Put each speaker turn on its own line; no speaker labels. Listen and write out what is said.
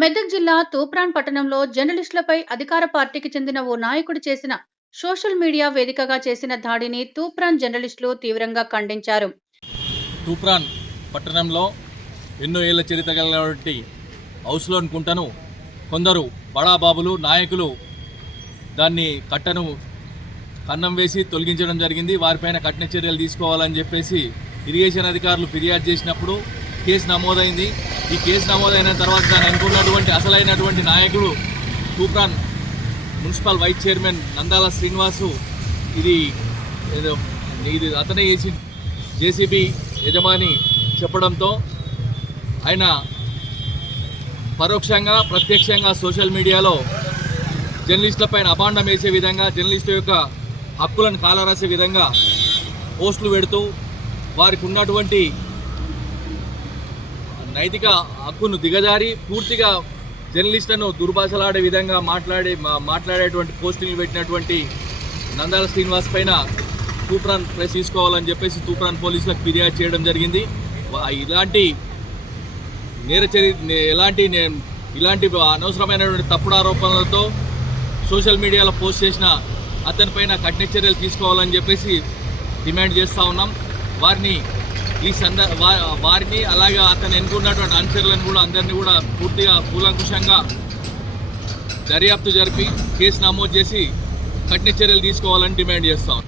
మెదక్ జిల్లా తూప్రాన్ పట్టణంలో జర్నలిస్టులపై అధికార పార్టీకి చెందిన ఓ నాయకుడు చేసిన సోషల్ మీడియా వేదికగా చేసిన దాడిని తూప్రాన్ జర్నలిస్టులు తీవ్రంగా ఖండించారు.
తూప్రాన్ పట్టణంలో ఎన్నో ఏళ్ళ చరిత్ర కలిగినటువంటి హౌస్లోని కుంటను కొందరు బడాబాబులు నాయకులు దాన్ని కట్టను కన్నం వేసి తొలగించడం జరిగింది. వారిపైన కఠిన చర్యలు తీసుకోవాలని చెప్పేసి ఇరిగేషన్ అధికారులు ఫిర్యాదు చేసినప్పుడు కేసు నమోదైంది. ఈ కేసు నమోదైన తర్వాత దాన్ని అనుకున్నటువంటి అసలైనటువంటి నాయకుడు Toopran municipal vice chairman Nandala Srinivasu ఇది ఇది అతనే చేసి జేసీబీ యజమాని చెప్పడంతో ఆయన పరోక్షంగా ప్రత్యక్షంగా సోషల్ మీడియాలో జర్నలిస్టులపైన అభాండం వేసే విధంగా జర్నలిస్టు యొక్క హక్కులను కాలరాసే విధంగా పోస్టులు పెడుతూ వారికి ఉన్నటువంటి నైతిక హక్కును దిగజారి పూర్తిగా జర్నలిస్టులను దుర్భాషలాడే విధంగా మాట్లాడే మాట్లాడేటువంటి పోస్టులు పెట్టినటువంటి నందాల శ్రీనివాస్ పైన తూప్రాన్ ప్రెస్ తీసుకోవాలని చెప్పేసి తూప్రాన్ పోలీసులకు ఫిర్యాదు చేయడం జరిగింది. ఇలాంటి నేరచరి ఎలాంటి ఇలాంటి అనవసరమైనటువంటి తప్పుడు ఆరోపణలతో సోషల్ మీడియాలో పోస్ట్ చేసిన అతనిపైన కఠిన చర్యలు తీసుకోవాలని చెప్పేసి డిమాండ్ చేస్తూ ఉన్నాం. వారిని ఈ సంద వారిని అలాగే అతను ఎన్నుకున్నటువంటి అనుచరులను కూడా అందరినీ కూడా పూర్తిగా కూలంకుషంగా దర్యాప్తు జరిపి కేసు నమోదు చేసి కఠిన చర్యలు తీసుకోవాలని డిమాండ్ చేస్తాం